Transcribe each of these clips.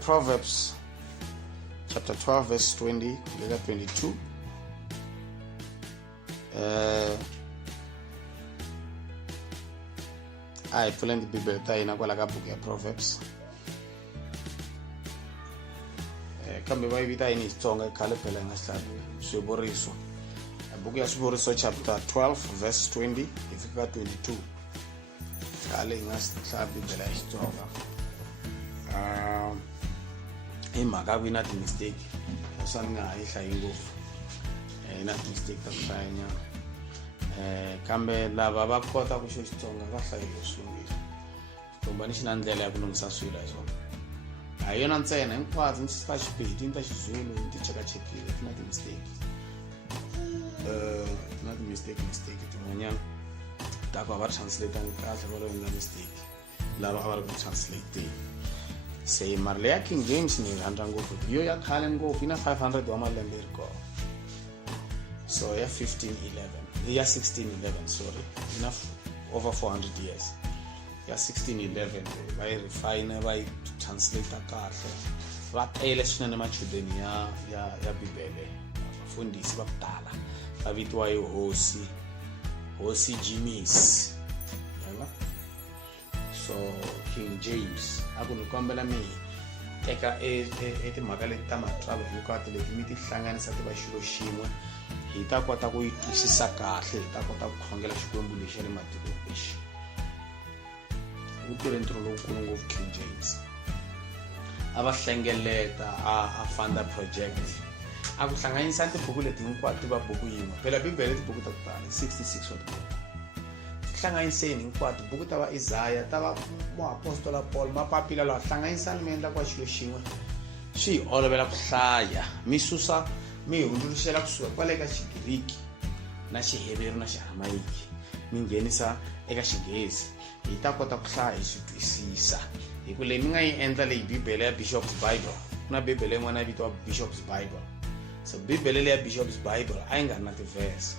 Proverbs chapter 12 verse 20 kulela 22. Hi pfula ndi Bibele ta hina kwala ka book ya Proverbs. Kambe va yi vita yini hi Xitsonga i khale phela nga xihlalu swivuriso. Book ya swivuriso chapter 12 verse 20 hi fika 22. Khale hi nga xihlalu Bibele ya Xitsonga. Hi mhaka ku yi na ti-mistake swa ni nga ha yi hlayi ngopfu. Yi na ti-mistake ta ku hlayanyana. Kambe lava va kota ku xo Xitsonga va hlayi hi swilo. Xitsonga xi na ndlela ya ku lunghisa swilo hi swona. A hi yona ntsena hinkwato ni ta Xipedi ni ta Xizulu ni ti chekachekile ti na ti-mistake. Na ti-mistake tin'wanyana ta ku va translate-angi kahle va lo endla mistake lava a va ri ku translate. Se mara leya King James ni yi rhandza ngopfu yo ya khale ngopfu yi na 500 wa malembe yi ri kona. So ya 1611 sorry yi na over 400 years. Ya 1611 va yi refine va yi translate kahle va tele swinene machudeni ya Bibele vafundhisi va ku tala va vitiwa hi hosi Jimis yala. So King James a ku ni kombela mi teka timhaka leti ta matswalo hinkwato leti mi ti hlanganisa ti va xilo xin'we hi ta kota ku yi twisisa kahle hi ta kota ku khongela xikwembu lexi ri matiko lexi. U tirhe ntirho lowukulu ngopfu King James a va hlengeleta a funda project a ku hlanganisa tibuku leti hinkwato va buku yin'we phela Bibele tibuku ta ku tala 66 wa tibuku hlanganiseni hinkwato buku ta va Isaiah ta va muapostola Paul mapapila lawa hlanganisani mi endla kwa xilo xin'we swi hi olovela ku hlaya mi hundzuluxela kusuka kwale ka Xigiriki na Xiheberi na Xiaramayiki mi nghenisa eka Xinghezi hi ta kota ku hlaya hi swi twisisa hi ku leyi mi nga yi endla leyi Bibele ya Bishop's Bible ku na Bibele yin'wana vitiwa Bishop's Bible. So Bibele leya Bishop's Bible a yi nga ri na ti-verse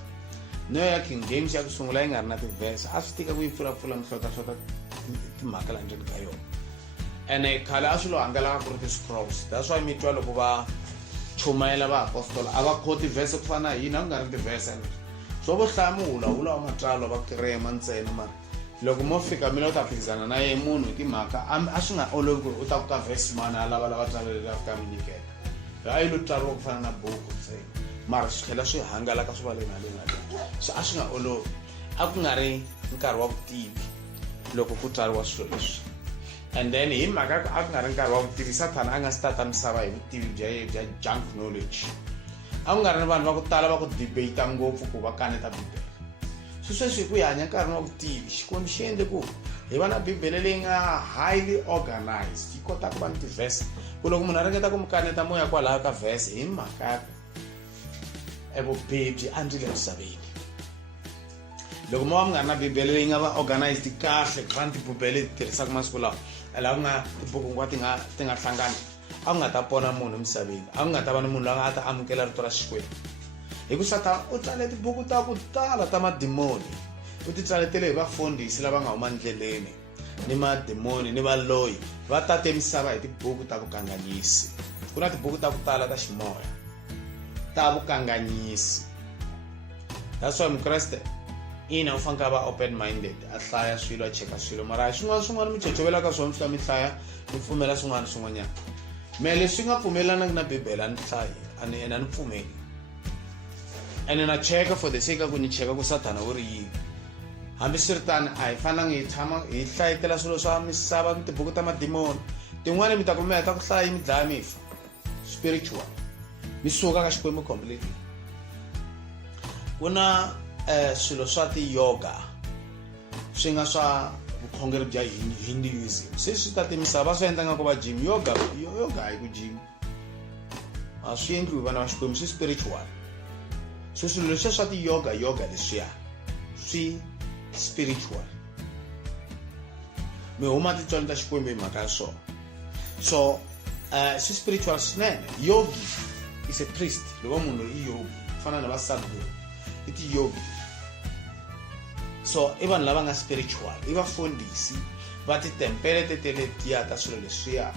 no ya King James ya ku sungula yi nga ri na ti-verse a swi tika ku yi pfulapfula mihlotahlota timhaka la ndzeni ka yona ene khale a swi lo hangalaka ku ri ti-scrolls that's why mi twa loko va chumayela va apostola a va khoti verse ku fana hina ku nga ri ti-verse so vo hlaya muhulahula wa matswalo va kirema ntsena mara loko mo fika mi lo ta phikizana na ye munhu hi timhaka a swi nga olovi ku ri u ta ku ka verse mani a lava tsalelaka ku ta mi nyiketa a yi lo tsariwa ku fana na buku ntsena mara swi tlhela swi hangalaka swi va le na le na le so a swi nga olovi a ku nga ri nkarhi wa vutivi loko ku tsariwa swilo leswi and then hi mhaka a ku nga ri nkarhi wa vutivi Sathana a nga si tata misava hi vutivi bya junk knowledge a ku nga ri ni vanhu va ku tala va ku debate ngopfu ku va kaneta Bibele. Sweswi ku hanya nkarhi wa vutivi Xikwembu xi endle ku hi va na Bibele leyi nga highly organized yi kota ku va ni ti-verse ku loko munhu a ringeta ku mi kaneta moya kwalaho ka verse hi mhaka vubihi byi andzile emisaveni. Loko mo va mi nga ri na Bibele leyi nga va organized kahle ku fana tibibele ti tirhisaka masiku lawa laha ku nga tibuku hinkwato ti nga hlangani a ku nga ta pona munhu emisaveni a ku nga ta va ni munhu loyi a ta amukela rito ra Xikwembu hi ku Sathana u tsale tibuku ta ku tala ta madimoni u ti tsaletele hi vafundhisi lava nga huma ndleleni ni madimoni ni valoyi va tate misava hi tibuku ta vukanganyisi. Ku na tibuku ta ku tala ta ximoya ta vukanganyisi. That's why Mukreste ina u fanele va open minded a hlaya swilo a cheka swilo mara swin'wana mi chochovelaka swona swi ta mi hlaya mi pfumela swin'wanyana me leswi nga pfumelanaki na Bibele a ni hlayi a ni pfumeli ene na cheka for the sake ku ni cheka ku Sathana u ri yini hambi swi ri tani a hi fanelanga hi tshama hi hlayetela swilo swa misava tibuku ta madimoni tin'wana mi ta ku mi heta ku hlaya mi dlaya mi fa spiritual mi suka ka Xikwembu completely. Ku na swilo swa ti-yoga swi nga swa vukhongeri bya Hinduism se swi ta timisava swi endla nga ku va gym yoga hi ku gym a swi endliwi vana va Xikwembu swi spiritual. So swilo leswi swa ti-yoga leswiya swi spiritual mi huma titswalo ta Xikwembu hi mhaka ya swona so swi spiritual swinene. Yogi is a priest loko munhu loyi i yogi fana na va sadhguru i ti-yogi so i vanhu lava nga spiritual i vafundhisi va titempele teteletiya ta swilo leswiya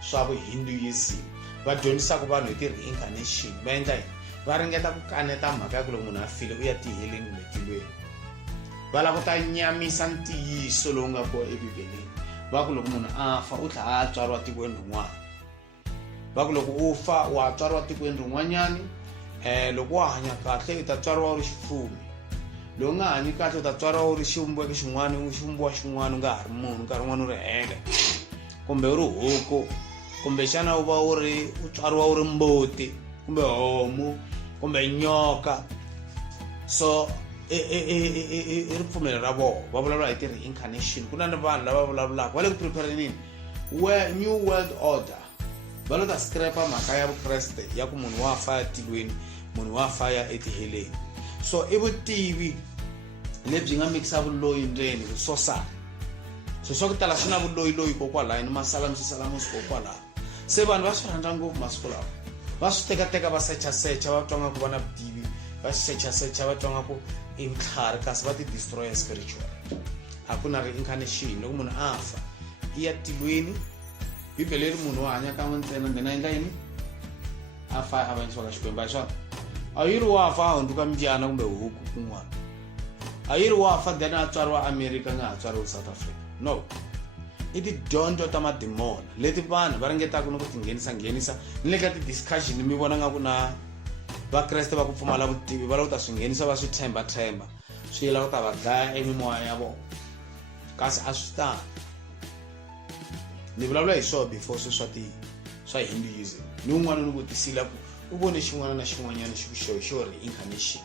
swa vu Hinduism va dyondzisa ku vanhu hi ti reincarnation va endla yini va ringeta ku kaneta mhaka ya ku loko munhu a file u ya tiheleni metilweni va lava ku ta nyamisa ntiyiso lowu nga kona ebibeleni va ku loko munhu a fa u tlhela a tswariwa tikweni rin'wana va ku loko u fa wa tswariwa tikweni rin'wanyani loko wa hanya kahle u ta tswariwa u ri xifumi loko nga hanyi kahle u ta tswariwa u ri xivumbeko xin'wana xivumbiwa xin'wana u nga ha ri munhu nkarhi wun'wana u ri hele kumbe u ri huku kumbe xana u va u tswariwa u ri mbuti kumbe homu kumbe nyoka so i ripfumelo ra vona va vulavula hi ti-reincarnation ku na ni vanhu lava vulavulaka va le ku preparenini new world order va lo ta scrapa mhaka ya vukreste ya ku munhu wa fa ya tilweni munhu wa fa ya etiheleni so i vutivi lebyi nga mikisa vuloyi ndzeni vusosana so swa ku tala swi na vuloyiloyi kokwalaho ni masalamusi kokwalaho se vanhu va swi rhandza ngopfu masiku lawa va swi tekateka va secha va twa nga ku va na vutivi va secha va twa nga ku i vutlhari kasi va ti destroya spiritual a ku na reincarnation loko munhu a fa i ya tilweni bibele ri munhu wa hanya kan'we ntsena ndena endla yini a fa a vanyisiwa ka xikwembu a swona a yi ri wa fa a hundzuka mbyana kumbe huku kun'wana a yi ri wa fa then a tswariwa America nga ha tswariwa South Africa no i tidyondzo ta madimona leti vanhu va ringetaka ni ku ti nghenisa ni le ka ti-discussion mi vona nga ku na vakreste va ku pfumala vutivi va lava ku ta swi nghenisa va swi tshemba swi lava ku ta va dlaya emimoya ya vona kasi a swi tani ni vulavula hi swona before swa Hinduism ni un'wana ni vutisile ku u vone xin'wana na xin'wanyana xo reincarnation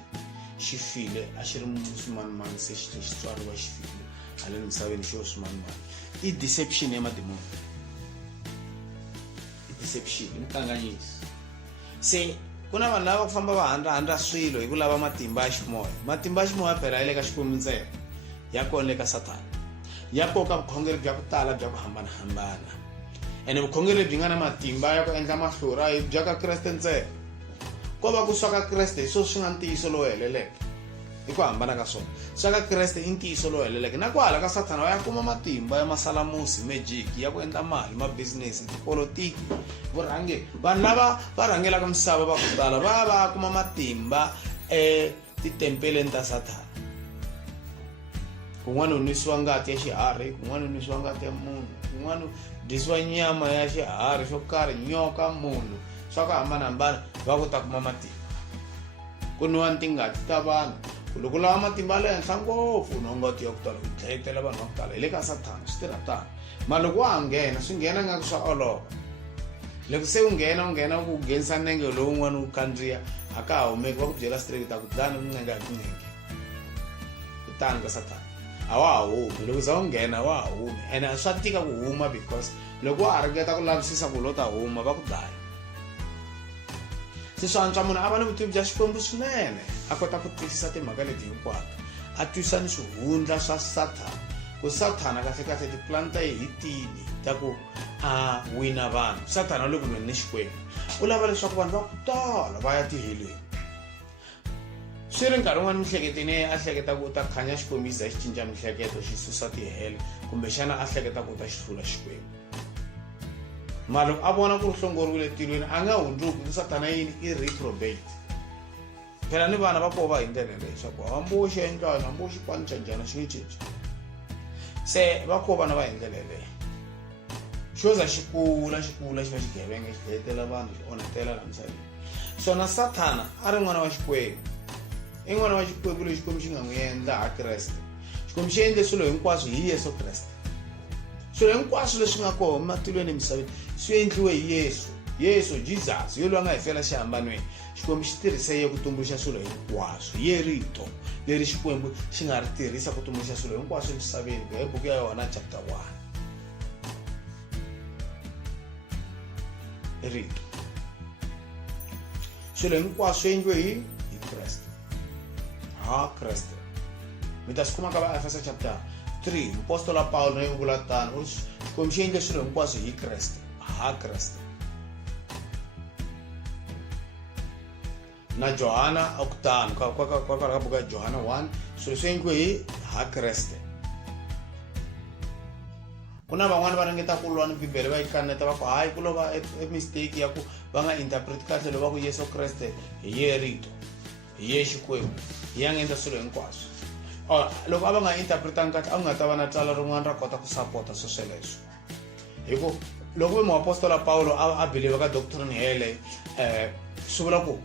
xi file a xi ri swimanimani se xi tswariwa xi file haleni misaveni xo swimanimani i deception ya madimoni i deception i mutanganyisi se ku na vanhu lava ku famba va handla swilo hi ku lava matimba ya ximoya phela ya le ka Xikwembu ntsena ya kona le ka Sathana ya koka vukhongeri bya ku tala bya ku hambanahambana ene vukhongeri byi nga na matimba ya ku endla mahlura hi bya ka Kreste ntsena ko va ku swa ka Kreste hi swi nga ntiyiso lowu heleleke hi ku hambana ka swona swa ka Kreste i ntiyiso lowu heleleke na ku hala ka Sathana va ya kuma matimba ya masalamusi magic ya ku endla mali mabusiness tipolotiki vurhangeri vanhu lava va rhangelaka misava va ku tala va kuma matimba titempeleni ta Sathana kun'wana u nwisiwa ngati ya xiharhi kun'wana u nwisiwa ngati ya munhu kun'wana u dyisiwa nyama ya xiharhi xo karhi nyoka munhu swa ku hambanahambana va ku ta kuma matimba ku nwiwa tingati ta vanhu loko u lava matimba ya le henhla ngopfu u nwa ngati ya ku tala u dlayetela vanhu va ku tala hi le ka Sathana swi tirha tani mara loko wa ha nghena swi nghena nga ku swa olova loko se u nghena ku nghenisa nenge lowun'wana u kandziya a ka ha humeki va ku byela straight ta ku dlani ku nenge hi ku nenge kutani ka Sathana a wa ha humi loko za u nghena wa ha humi ene swa tika ku huma because loko wa ha ringeta ku lavisisa ku lo ta huma va ku dlaya se swa antswa munhu a va ni vutivi bya Xikwembu swinene a kota ku twisisa timhaka leti hinkwato a twisisa ni swihundla swa Sathana ku Sathana kahle tipulani ta hi tini ta ku a wina vanhu Sathana loko nweni ni Xikwembu u lava leswaku vanhu va ku tala va ya tiheleni swi ri nkarhi wun'wana mihleketini a hleketa ku u ta khanya Xikwembu yi za xi cinca mihleketo xi susa tihele kumbe xana a hleketa ku u ta xi hlula Xikwembu mara loko a vona ku ri hlongoriwile tilweni a nga hundzuki ku Sathana yini i reprobate phela ni vana va kova hi ndlela leyi leswaku hambo xi endlani hambo xi kwanica njhani xi nge cinci se va kova vana va hi ndlela leyi xo za xi kula xi va xigevenga xi dlayetela vanhu xi onhetela la misaveni so na Sathana a ri n'wana wa Xikwembu i n'wana wa Xikwembu lexi Xikwembu xi nga n'wi endla ha Kreste Xikwembu xi endle swilo hinkwaswo hi Yesu Kreste swilo hinkwaswo leswi nga kona matilweni emisaveni swi endliwe hi Yesu Jesus yo loyi a nga hi fela xihambanweni Xikwembu xi tirhise ye ku tumbuluxa swilo hinkwaswo ye rito leri Xikwembu xi nga ri tirhisa ku tumbuluxa swilo hinkwaswo emisaveni hi buku ya Yohana chapter 1 rito swilo hinkwaswo endliwe hi Kreste ha Kreste mi ta swi kuma ka va Efeso chapter 3 Apostola Paulo na vula tano u Xikwembu xi endle swilo hinkwaswo hi Kreste ha Kreste na Johana okutano ka buku ya Johana 1 swilo swi endliwe hi ha Kreste kuna van'wana va ringeta ku lwa ni bibele va yi kaneta va ku hayi ku lova mistake ya ku va nga interpret kahle loko va ku Yesu Kreste hi ye rito hi ye Xikwembu hi ya endla swilo hinkwaswo. Loko a va nga interpretangi kahle a nga ta va na tsala rin'wana ra kota ku support sweswo. Hikuva loko muapostola Paulo a believe ka doctrine hele swi vula ku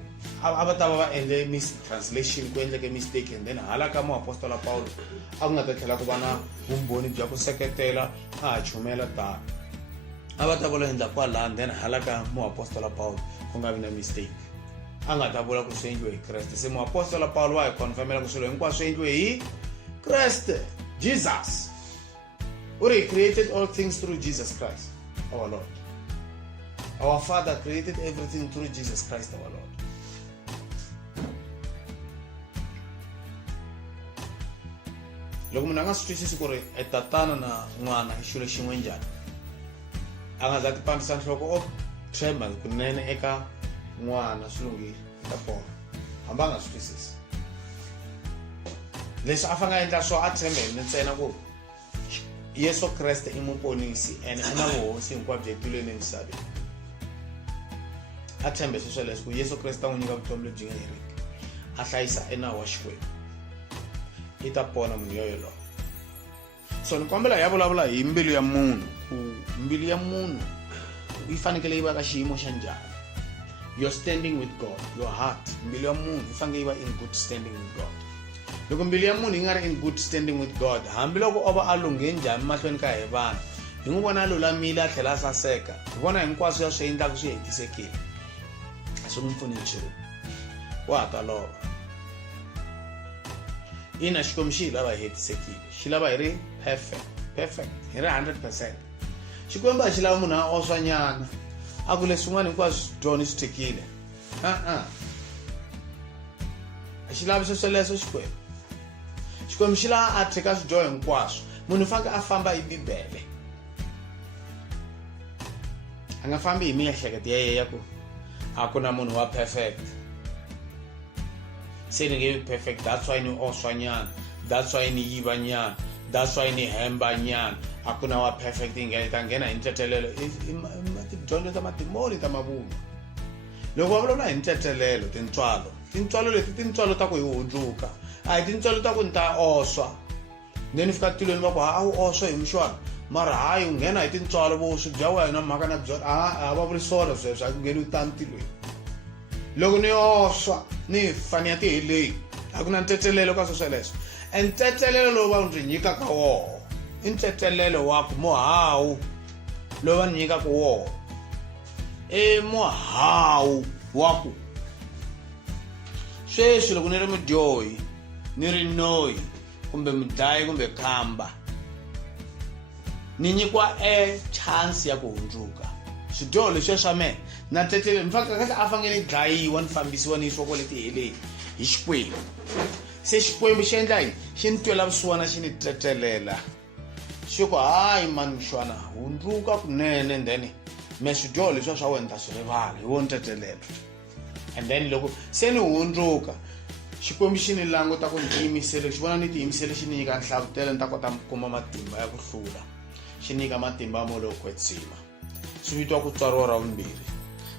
a va ta va endle mistranslation ku endleke mistake, and then hala ka muapostola Paulo a nga ta tlhela ku va na vumbhoni bya ku seketela a chumela tano. A va ta vula endla kwala, and then hala ka muapostola Paulo ku nga vi na mistake, a nga ta vula ku swi endliwe hi Kreste. Se muapostola Paulo wa hi confirmela ku swilo hinkwaswo swi endliwe hi Kreste, Jesus. He created all things through Jesus Christ our Lord. Our Father created everything through Jesus Christ our Lord. Loko munhu a nga swi twisisi ku ri tatana na n'wana i xilo xin'we njhani, a nga za ti pandisa nhloko tshemba kunene eka n'wana swi lunghile ta pona, hambi a nga swi twisisi. Leswi a fanele a endla swo a tshembe ntsena ku Yesu Kreste i muponisi ene a na vuhosi hinkwabyo etilweni emisaveni. A tshembe sweswo ku Yesu Kreste a n'wi nyika vutomi lebyi nga heriki, a hlayisa enawu wa Xikwembu, i ta pona munhu yoyoloye. So ni kombela ya vulavula hi mbilu ya munhu, ku mbilu ya munhu yi fanekele yi va ka xiyimo xa njhani. You're standing with God, your heart, mbilu ya munhu yi fanele yi va in good standing with God. Loko mbilu ya munhu yi nga ri in good standing with God, hambi loko o va a lunghe njhani mahlweni ka hi vanhu, hi n'wi vona a lulamile a tlhela a saseka, hi vona hinkwaswo ya swi endlaka swi hetisekile, a swi n'wi pfuni nchumu, wa ha ta lova. Ina Xikwembu xi hi lava hi hetisekile, xi lava hi ri perfect, hi ri 100%. Xikwembu a xi lava munhu a oswa nyana a ku leswin'wana hinkwaswo dyoni swi thekile. A xi lavi swesweleswo Xikwembu. Xikwembu xi lava a theka swidyoho hinkwaswo. Munhu fanele a famba hi bibele, a nga fambi hi miehleketo ya yena ya ku a ku na munhu wa perfect. Se ni nge perfect, that's why ni oswa nyana, that's why ni yiva nyana, that's why ni hemba nyana, a ku na wa perfect ta nghena hi ntetelelo. Tidyondzo ta matimoni ta mavunwa. Loko va vulavula hi ntetelelo, tintswalo leti tintswalo ta ku hi hundzuka, a hi tintswalo ta ku ni ta oswa. Then fika tilweni va ku a wu oswa hi mixwana, mara hayi u nghena hi tintswalo vuswi bya wena mhaka na byona. A va vuli swona sweswo, a ku ngheni u tani tilweni. Loko ni oswa ni fani ya tiheleyi, a ku na ntetelelo ka swesweleswo. E ntetelelo lowu va ndzi nyikaka woho i ntetelelo wa ku muhawu lowu va ni nyikaka woho i muhawu wa ku sweswi loko ni ri mudyohi, ni ri noyi, kumbe mudlayi, kumbe khamba, ni nyikiwa chance ya ku hundzuka. Swidyoho leswiya swa mehe na tetelelo, mfaka kahle a fanele ni dlayiwa ni fambisiwa ni yisiwa kwale tiheleyi hi Xikwembu. Se Xikwembu xi endla yini? Xi ni twela vusiwana, xi ni tetelela, xi ku hayi mani mxwana hundzuka kunene, then me swidyoho leswiya swa wena ta swi rivala hi wo ntetelelo. And then loko se ni hundzuka, Xikwembu xi ni languta ku ni tiyimisele, xi vona ni tiyimisele, xi ni nyika nhlavutelo ni ta kota ku kuma matimba ya ku hlula, xi nyika matimba mo lo kwetsima. Swi vitiwa ku tswariwa ra vumbirhi,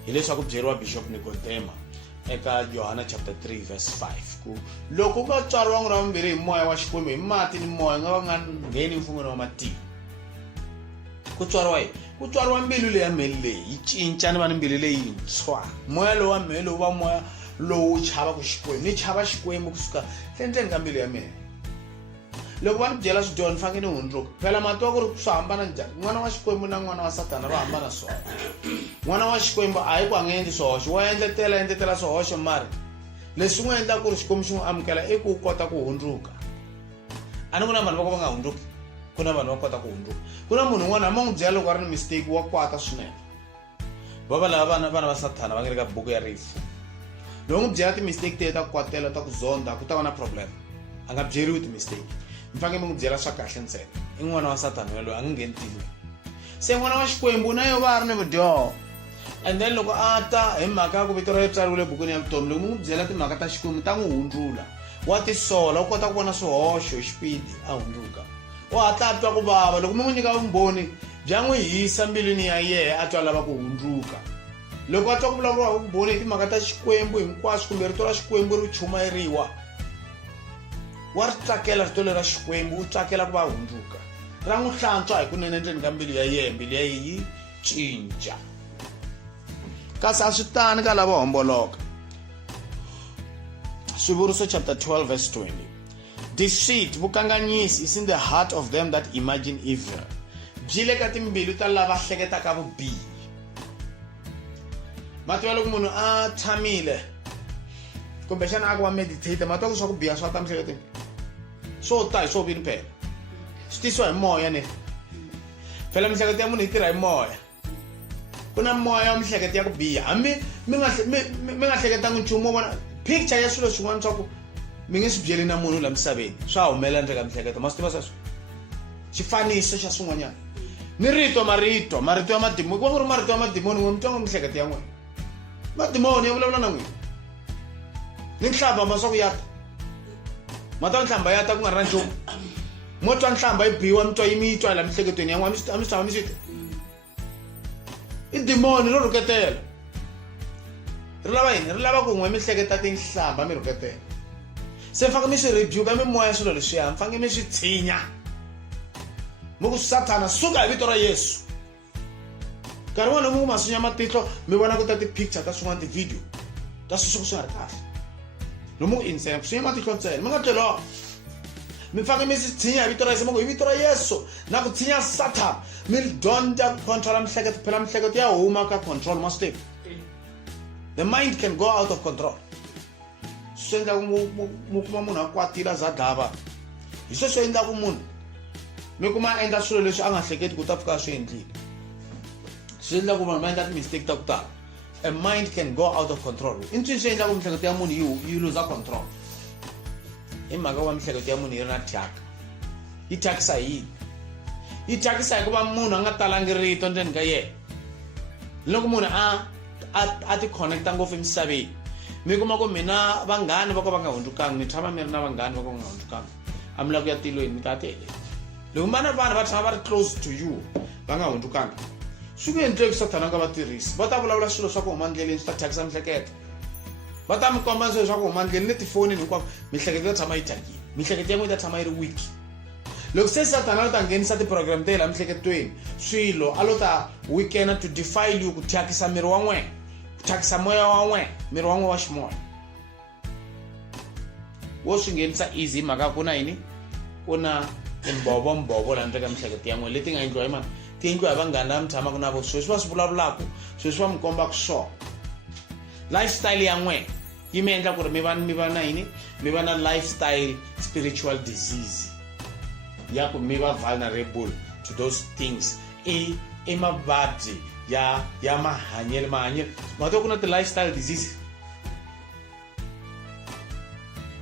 hileswaku byeriwa Bishop Nikodema eka Johana chapter 3 verse 5 ku loko u nga tswariwangi ra vumbirhi hi moya wa Xikwembu, hi mati ni moya, nga va nga ngheni mfungweni wa matilo. Ku tswariwa yini? Ku tswariwa mbilu leyi ya mheli leyi yi cinca ni va ni mbilu leyintshwa. Moya lowu wa mheli lowu va moya lowu chavaka Xikwembu, ni chava Xikwembu kusuka endzeni ka mbilu ya mina. Loko va ni byela swidyoho ni fanele ni hundzuka, phela mati wa ku ri swi hambana njhani? N'wana wa Xikwembu na n'wana wa Satana va hambana swona. N'wana wa Xikwembu a hi ku a nga endli swihoxo, wa endletela swihoxo, mara leswi n'wi endlaka ku ri Xikwembu xi n'wi amukela i ku u kota ku hundzuka. A ni ku na vanhu va nga hundzuki, ku na vanhu va kota ku hundzuka. Ku na munhu un'wana hambi n'wi byela loko a ri ni mistake wa kwata swinene. Va lava vana va Satana va nga le ka buku ya rifu. Loko n'wi byela ti-mistake ta ku kwatela, ta ku zonda, ku ta va na problem. A nga byeriwi ti-mistake. Mi fanele mi n'wi byela swa kahle ntsena, i n'wana wa Satana loyi a nga ngheni tilweni. Se n'wana wa Xikwembu na yo va a ri ni vudyoho, and then loko a ta hi mhaka ya ku vito ra yena tsariwile ebukwini ya vutomi, loko mi n'wi byela timhaka ta Xikwembu ta n'wi hundzula, wa tisola, u kota ku vona swihoxo hi xipidi, a hundzuka. wa hatla twa ku vava loko mi n'wi nyika vumbhoni bya n'wi hisa mbilwini ya yehe a twa lava ku hundzuka loko a twa ku vulavuriwa vumbhoni hi timhaka ta Xikwembu hinkwaswo kumbe rito ra Xikwembu ri chumayeriwa wa ri tsakela rito leri ra Xikwembu u tsakela ku va hundzuka ra n'wi hlantswa hi kunene endzeni ka mbilu ya yehe mbilu ya yehe yi cinca kasi a swi tani ka lava homboloka Swivuriso chapter 12 verse 20 Deceit vukanganyisi is in the heart of them that imagine evil byi le ka timbilu ta lava hleketaka vubihi matwa loko munhu a tshamile kumbe xana a ku wa meditate matwa ku swa ku biha swa ta mihleketweni swo ta hi swo vini phela swi tisiwa hi moya ne phela miehleketo ya munhu yi tirha hi moya ku na moya wa miehleketo ya ku biha hambi mi nga hleketangi nchumu vona picture ya swilo swin'wana swa ku mi nge swi byeli na munhu la misaveni swa humelela ndzeni ka miehleketo ma swi tiva sweswo xifaniso xa swin'wanyana ni marito ya madimoni ku va ku ri marito ya madimoni n'we mi twa miehleketo ya n'wina madimoni ya vulavula na n'wina ni nhlamba ma swa ku yata ma twa nhlamba yata ku nga ri na nchumu mo twa nhlamba yi biwa mi twa yi twa la miehleketweni ya n'wina a mi swi tshama mi swi twa i dimoni ro rhuketela ri lava yini ri lava ku n'we mihleketa tinhlamba mi rhuketela se mfange mi swi rebuke mimoya swilo leswiya mfange mi swi tshinya mo ku Satana suka hi vito ra Yesu nkarhi wun'wana mi ku masinya matihlo mi vona ku ta ti-picture ta swin'wana ti-video ta swilo swi nga ri kahle lomu ku insane ku sunya matihlo ntsena mi nga tlelo mi fange mi swi tshinya hi vito ra Yesu mo ku hi vito ra Yesu na ku tshinya Satana mi dyondza ku controla miehleketo phela miehleketo ya huma ka control ma swi the mind can go out of control swi endla ku mu kuma munhu a kwatile za dlava hi sweswo endla ku munhu mi kuma endla swilo leswi a nga hleketi ku ta fika swi endlile swi endla ku vanhu va endla ti-mistake ta ku tala a mind can go out of control i ncini swi endla ku miehleketo ya munhu yi lose control i mhaka wa miehleketo ya munhu yi ri na thyaka yi thyakisa hi yini yi thyakisa hi ku va munhu a nga talangi rito ndzeni ka yena loko munhu a ti connecta ngopfu emisaveni mi kuma ku mina vanghani va ka va nga hundzukangi mi tshama mi ri na vanghani va ka va nga hundzukangi a mi lava ku ya tilweni mi ta tele loko mi va na vanhu va tshama va ri close to you va nga hundzukangi swi ku endleki Satana ka vatirhisi va ta vulavula swilo swa ku huma ndleleni swi ta thyakisa miehleketo va ta mi komba swilo swa ku huma ndleleni ni tifonini hinkwako miehleketo ta tshama yi thyakile miehleketo ya n'wina ta tshama yi ri weak loko se Satana a lo ta nghenisa ti-program te la mihleketweni swilo a lo ta weekend to defile you ku thyakisa miri wa n'wena ku thyakisa moya wa n'wena miri wa n'wena wa ximoya wo swi nghenisa easy mhaka ku na yini ku na timbhovombhovo la ndzeni ka miehleketo ya n'wina leti nga endliwa hi mani ti endliwa hi vanghana lava mi tshamaka na vo sweswi va swi vulavulaka sweswi va mi kombaka swona lifestyle ya n'wina yi mi endla ku ri mi va na yini mi va na lifestyle spiritual disease ya ku mi va vulnerable to those things i mavabyi ya mahanyelo ma to ku na ti-lifestyle disease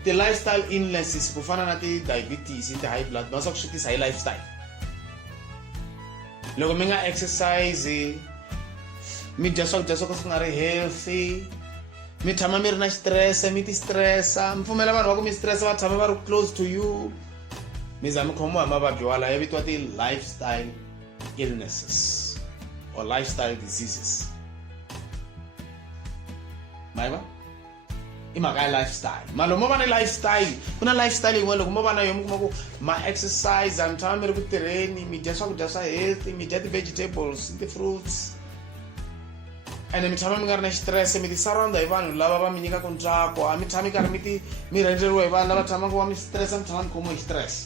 ti-lifestyle illnesses ku fana na ti-diabetes ti-high blood ma swa ku swi tisa hi lifestyle loko mi nga exercise mi dya swakudya swo ka swi nga ri healthy mi tshama mi ri na xitirese mi ti-stressa mi pfumela vanhu va ku mi stressa va tshama va ri close to you mi za mi khomiwa hi mavabyi wala ya vitiwa ti-lifestyle illnesses or lifestyle diseases maiva i mhaka ya lifestyle ma loko mo va na lifestyle ku na lifestyle yin'wana loko mo va na yo mi kuma ku ma exercise mi tshama mi ri ku tirheni mi dya swakudya swa healthy mi dya ti-vegetables ti-fruits ene mi tshama mi nga ri na xitirese mi ti-surrounda hi vanhu lava va mi nyikaka ntsako a mi tshami karhi mi rhendleriwa hi vanhu lava tshamaka va mi stressa mi tshama mi khomiwa hi xitirese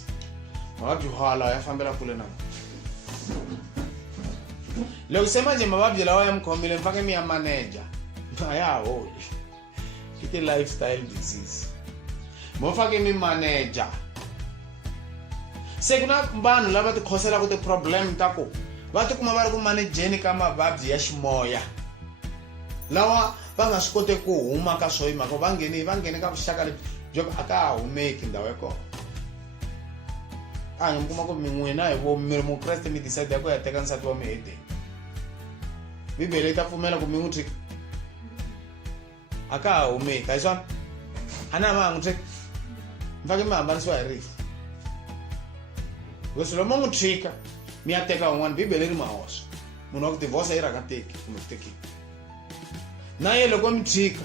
mavabyi hala ya fambela kule na loko se manje mavabyi lawa ya mi khomile mi faneke mi ya manager a ya ha holi i ti-lifestyle disease mo faneke mi manager se ku na vanhu lava ti khoselaka ti-problem ta ku va tikuma va ri ku manejeni ka mavabyi ya ximoya lawa va nga swi koti ku huma ka swo hi mhaka va nghene ka vuxaka lebyi byo a ka ha humeki ndhawu ya kona a nge mi kuma ku n'wina hi vo mi ri mukreste mi decide ya ku ya teka nsati wa mi hedeni bibele yi ta pfumela ku mi n'wi tshiki a ka ha humeki a hi swona a na ma ha n'wi tshiki mi faneke mi hambanisiwa hi rifu because loko mu tshika mi ya teka un'wana bibele ri mahoxa munhu wa ku divorce yi raka teki kumbe ku tekiwa na ye loko mi tshika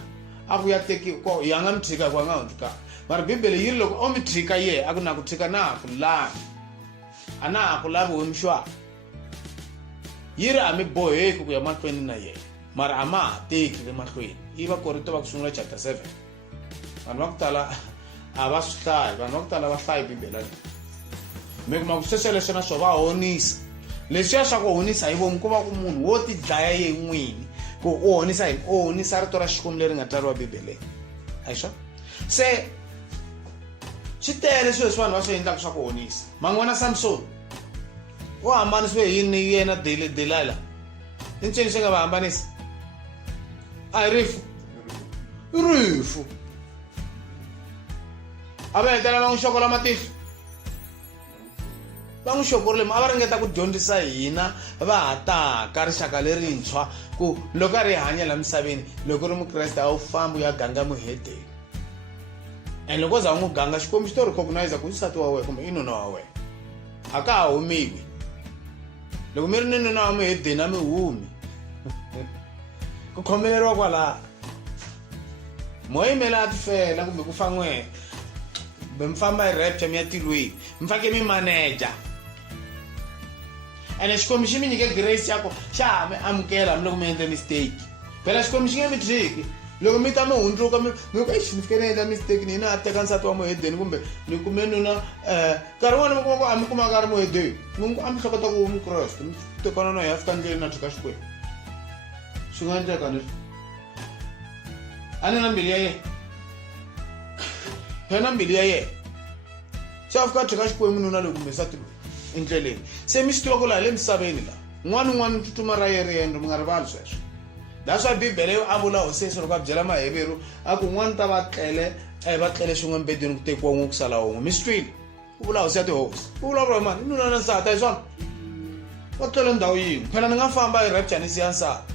a ku ya teki ko ya nga mi tshika ku nga hundzi ka mara bibele yi ri loko o mi tshika ye a ku na ku tshika na ha ku lavi a na ha ku lavi we mixwa yi ri a mi boheki ku ya mahlweni na yena mara a ma ha teki le mahlweni yi va korito va ku sungula chapter 7 vanhu va ku tala a va swi hlayi vanhu va ku tala va hlayi bibele leyi mi kuma ku sweswo leswi na swo va honisa leswiya swa ku honisa hi vomu ku va ku munhu wo ti dlaya ye n'wini ku u honisa hi u honisa rito ra Xikwembu leri nga tsariwa bibeleni ayiswa se swi tele swilo leswi vanhu va swi endlaka swa ku honisa man'wana Samson u hambanisiwe hi yini yena Delila i ncini swi nga va hambanisa a hi rifu a va hetela va n'wi xokola matihlo va n'wi xokorile a va ringeta ku dyondzisa hina va ha taka rixaka lerintshwa ku loko a ri hanya la misaveni loko ri mukreste a wu fambi u ya ganga muhedeni and loko za u n'wi ganga Xikwembu xi to recognize ku nsati wa wena kumbe i nuna wa wena a ka ha humiwi loko mi ri ni nuna wa muhedeni a mi humi ku khomeleriwa kwalaha mo yimela a ti fela kumbe ku fa n'wena kumbe mi famba hi rapture mi ya tilweni mi fake mi manager ene Xikwembu xi mi nyike grace ya ku xa ha mi amukela mi loko mi endle mistake phela Xikwembu xi nge mi tshiki loko mi ta mi hundzuka mi ku exi ni fike ni endla mistake ni na teka nsati wa muhedeni kumbe ni kume nuna nkarhi wun'wana mi kuma ku a mi kuma ka ri muhedeni a mi hleketa ku mukreste mi tekana na hi ya fika ndleleni na tshika Xikwembu swi nga endleka ni a ni na mbilu ya yena yena mbilu ya yena se a fika tshika Xikwembu nuna loyi kumbe nsati loyi endleleni se mi swi tiva ku laha le misaveni laha un'wana tsutsuma ra ye riendlo mi nga rivali sweswo that's why bibele a vula hosesi loko a byela maheveru a ku un'wana ta va tlele swin'we mbedweni ku tekiwa un'we ku sala un'we mi swi twile u vula hosi ya tihosi u vulavula hi mani nuna na nsati a hi swona va tlele ndhawu yin'we phela ni nga famba hi rapture ni siya nsati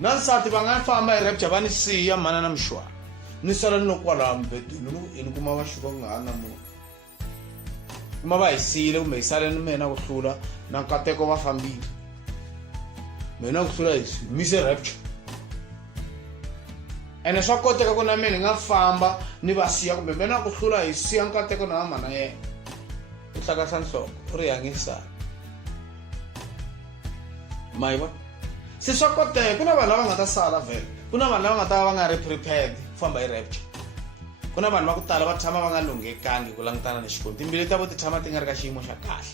na nsati va nga famba hi rapture va ni siya mana na mixwana ni sala ni loko kwalaha mbedweni ni kuma va xuka ku nga ha na munhu kuma va hi siyile kumbe hi sale ni mina ku hlula na nkateko va fambile mina ku hlula hi mise rapture ene swa koteka ku na mina ni nga famba ni va siya kumbe mina ku hlula hi siya nkateko na mama na yena u hlakahla nhloko u ri yangisana mayiva se swa koteka ku na vanhu lava nga ta sala vhele ku na vanhu lava nga ta va nga ri prepared ku famba hi rapture ku na vanhu va ku tala va tshama va nga lunghekangi ku langutana na Xikwembu timbilu ta vo ti tshama ti nga ri ka xiyimo xa kahle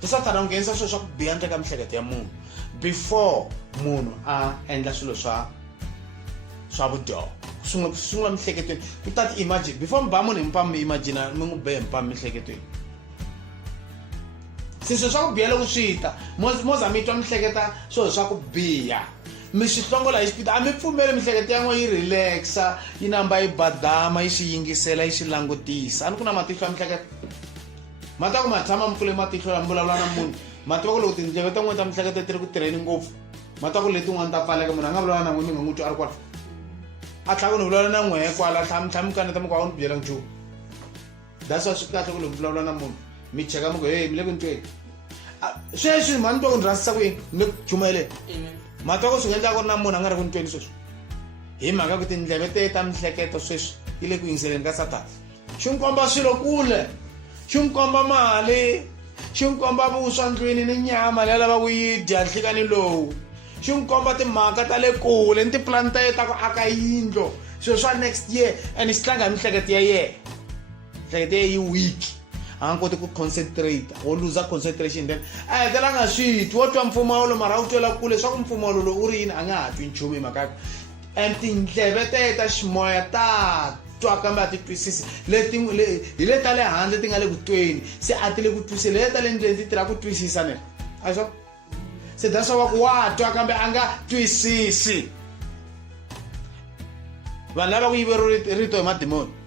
tisatana u nghenisa swilo swa ku biha handle ka miehleketo ya munhu before munhu a endla swilo swa vudyoho ku sungula miehleketweni ku ta ti imagine before mi ba munhu hi mpamo mi imagina mi n'wi behe mpamo miehleketweni se swilo swa ku biha loko swi ta moza mi twa mihleketa swilo swa ku biha mi swi hlongola hi xipidi a mi pfumeli miehleketo ya n'we yi relaxa yi namba yi badama yi swi yingisela yi swi langutisa a ni ku na matihlo ya miehleketo ma ta ku ma tshama mi pfule matihlo ya mi vulavula na munhu ma tiva ku loko tindleve ta n'wina ta miehleketo ti ri ku tirheni ngopfu ma ta ku letin'wana ta pfaleka munhu a nga vulavula na n'we mi nga n'wi twi a ri kwala a tlhela ku ni vulavula na n'wehe kwala tlhami kaneta mi ku a wu ni byela nchumu that's why swi kahle ku loko vulavula na munhu mi cheka mi ku hey mi le ku ni tweni sweswi ma ni twa ku ni rhasisa ku yini ni le ku chumayeleni ma twa ku swi nga endlaka ku ri na munhu a nga ri ku ni tweni sweswi hi mhaka ku tindleve te ta miehleketo sweswi yi le ku yingiseleni ka Satana xi n'wi komba swilo kule xi n'wi komba mali xi n'wi komba vuswa ndlwini ni nyama leyi lava ku yi dya nhlikani lowu xi n'wi komba timhaka ta le kule ni tipulani ta yena ta ku aka yindlo swilo swa next year and xi tlanga hi miehleketo ya yena miehleketo ya yi weak a nga koti ku concentrate wo luza concentration then a hetela nga swi twi wo twa mpfumawulo mara wu twela kule swa ku mpfumawulo lowu u ri yini a nga ha twi nchumu hi mhaka yako and tindleve ta ximoya ta twa kambe a ti twisisi hi le ta le handle ti nga le ku tweni se a ti le ku twiseni le ta le ndleni ti tirha ku twisisa ne a swa se that's why ku wa twa kambe a nga twisisi vanhu lava ku yiveriwa rito hi madimoni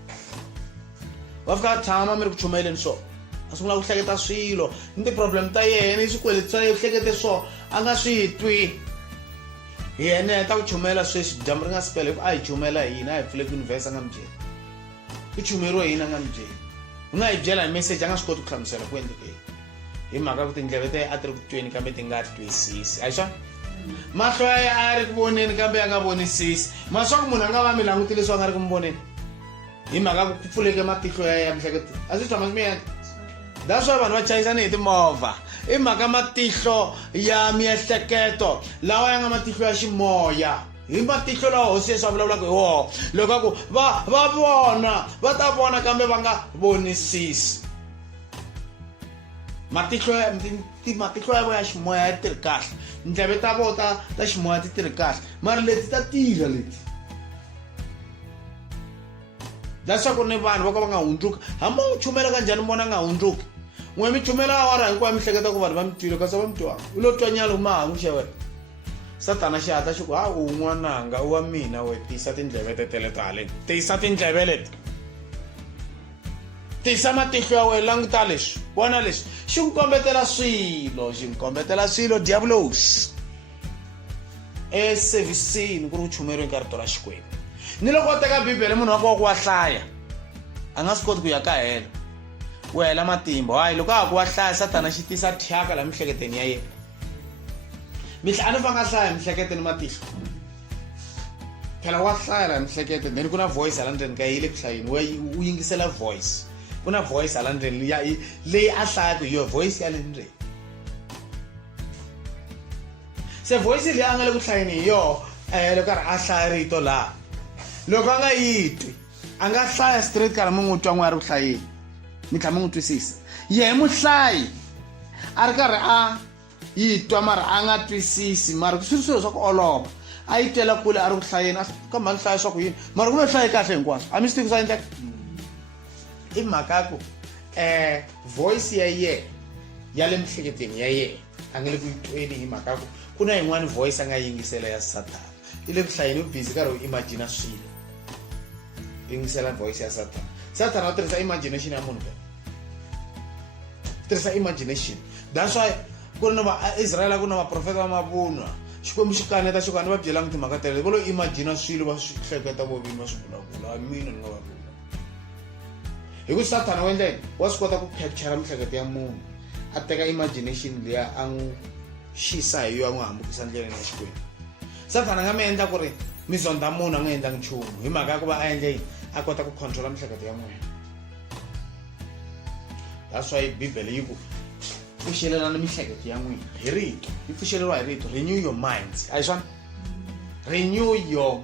va fika tshama mi ri ku chumayeleni swona a sungula ku hleketa swilo ni ti-problem ta yena i swikweleti swa yena hlekete swona a nga swi twi yena ya ta ku chumayela sweswi dyambu ri nga sipele a hi chumela hi yini a hi pfule ku yunivhesi a nga mi byeli ku chumeriwa hi yini a nga mi byeli u nga yi byela hi message a nga swi koti ku hlamusela ku endleke hi mhaka ku tindleve te a ti ri ku tweni kambe ti nga twisisi a hi swona mahlo a ri ku voneni kambe a nga vonisisi maswa ku munhu a nga va mi langutile leswi a nga ri ku mi voneni hi mhaka ku pfuleke matihlo ya mihleketo a swi tshama swi mi endla that's why vanhu va chayisana hi timovha i mhaka matihlo ya miehleketo lawa ya nga matihlo ya ximoya hi matihlo lawa hosi Yesu a vulavulaka hi wona loko a ku va vona va ta vona kambe va nga vonisisi matihlo ya vo ya ximoya ya tirhi kahle ndleve ta vo ta ximoya ti tirhi kahle mara leti ta tirha leti leswaku ni vanhu va ka va nga hundzuki hambi u chumela ka njhani vona nga hundzuki n'we mi chumela awara hinkwayo mi hleketa ku vanhu va mi twile kasi va mi twanga u lo twa nyalo mahangu xeweta satana xi hata xi ku u n'wananga u wa mina we tiyisa tindleve tetele to haleni tiyisa tindleve leti tiyisa matihlo ya wena languta leswi vona leswi xi n'wi kombetela swilo diabolos eservisini ku ri ku chumeriweni ka rito ra Xikwembu ni loko u teka bibele munhu wa koho ku wa hlaya a nga swi koti ku ya ka hela u hela matimba hayi loko a ha ku wa hlaya satana xi tisa thyaka laha mihleketeni ya yena a ni fanga hlaya mihleketeni matihlo phela wa hlaya laha mihleketeni then ku na voice hala ndzeni ka yi le ku hlayeni u yingisela voice ku na voice hala ndzeni leyi a hlayaka hi yona voice ya le ndzeni se voice leyi a nga le ku hlayeni hi yona loko a hlaya rito laha loko a nga yi twi a nga hlaya straight karhi mi n'wi twa n'we a ri ku hlayeni mi tlhela mi n'wi twisisa yehe muhlayi a ri karhi a yi twa mara a nga twisisi mara swi ri swilo swa ku olova a yi tela kule a ri ku hlayeni kambe a ni hlaya swa ku yini mara ku ve hlayi kahle hinkwaswo a mi swi tivi ku swa endleka i mhaka ku voice ya yena ya le mihleketeni ya yena a nga le ku yi tweni hi mhaka ku na yin'wani voice a nga yingisela ya satana i le ku hlayeni u busy karhi u imagina swilo yingisela voice ya satana u tirhisa imagination ya munhu tirhisa imagination that's why ku ri na vaisrael ku na vaprofeta va mavunwa xikwembu xi kaneta xi ku a ni va byelanga timhaka tele va lo imagina swilo va swi hleketa vo vini va swi vulavula a mina ni nga va vula hi ku satana wa endleni wa swi kota ku capture miehleketo ya munhu a teka imagination leya a n'wi xisa hi yo a n'wi hambukisa ndleleni ya xikwembu satana nga mi endla ku ri mi zonda munhu a nga endlangi nchumu hi mhaka ya ku va a endle yini a kota ku controla miehleketo ya n'wina that's why bibele yi ku pfuxelelana miehleketo ya n'wina hi rito yi pfuxeleriwa hi rito renew your minds a hi swona renew your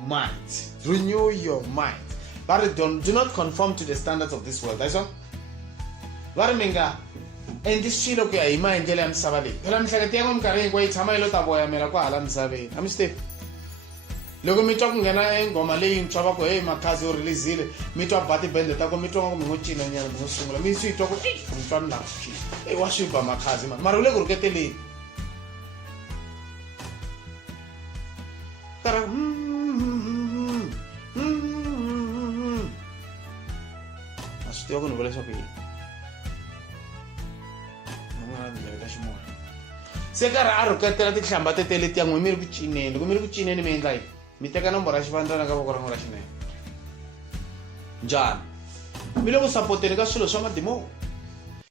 mind va ri do not conform to the standards of this world a hi swona va ri mi nga endli swilo ku ya hi maendlelo ya misava leyi phela miehleketo ya n'we minkarhi hinkwayo yi tshama yi lo ta voyamela ku hala misaveni a mi swi tivi loko mi twa ku nghena nghoma leyintshwa va ku hey makhazi u releasile mi twa bati bende ta ku mi twa nga ku mi ngo cina nyana mi ngo sungula mi swi twa ku mi twa mi lava ku cina wa swi ba makhazi mara u le ku rhuketeleni kara a swi tiva ku ni vula leswaku yini se karhi a rhuketela tihlamba tetele ti ya n'we mi ri ku cineni loko mi ri ku cineni mi endla yini mi teka nomboro ya xivandlana ka voko ra n'we ra xinene njhani mi le ku sapoteni ka swilo swa madimoni